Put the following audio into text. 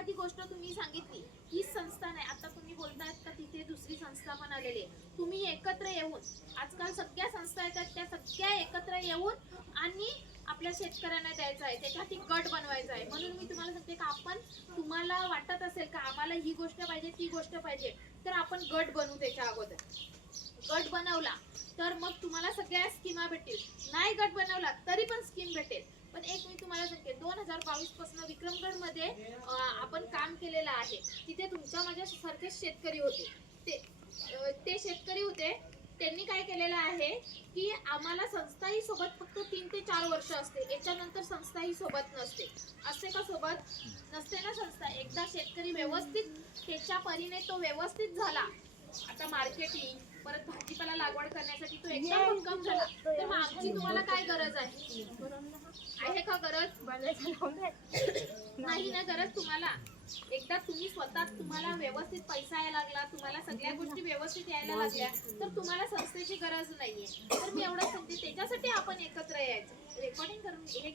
एखादी गोष्ट तुम्ही सांगितली, ही संस्था नाही, आता तुम्ही बोलतायत का तिथे दुसरी संस्था पण आलेली आहे, तुम्ही एकत्र येऊन, आजकाल सगळ्या संस्था येतात त्या सगळ्या एकत्र येऊन आणि आपल्या शेतकऱ्यांना द्यायचं आहे, त्याच्यासाठी गट बनवायचा आहे. म्हणून मी तुम्हाला सांगते का आपण, तुम्हाला वाटत असेल का आम्हाला ही गोष्ट पाहिजे ती गोष्ट पाहिजे, तर आपण गट बनवू. त्याच्या अगोदर गट बनवला तर मग तुम्हाला सगळ्या स्कीमा भेटतील, नाही गट बनवला तरी पण स्कीम भेटेल. पण एक मी तुम्हाला सांगते, 2022 पासून विक्रमगड मध्ये आपण काम केलेलं आहे. तिथे तुमच्या माझ्या सारखे शेतकरी होते, ते शेतकरी होते. त्यांनी काय केलेलं आहे की आम्हाला संस्थाही सोबत फक्त 3 ते 4 वर्ष असते, याच्यानंतर संस्थाही सोबत नसते. असते का सोबत नसते ना संस्था. एकदा शेतकरी व्यवस्थित त्याच्या परीने तो व्यवस्थित झाला, आता मार्केटिंग परत भाजीपाला लागवड करण्यासाठी तो एकदम भक्कम झाला, तर मग आमची तुम्हाला काय गरज आहे का गरज? नाही ना गरज तुम्हाला. एकदा तुम्ही स्वतः तुम्हाला व्यवस्थित पैसा यायला लागला, तुम्हाला सगळ्या गोष्टी व्यवस्थित यायला लागल्या, तर तुम्हाला संस्थेची गरज नाहीये. तर मी एवढंच सांगते, त्याच्यासाठी आपण एकत्र यायचं. रेकॉर्डिंग करून हे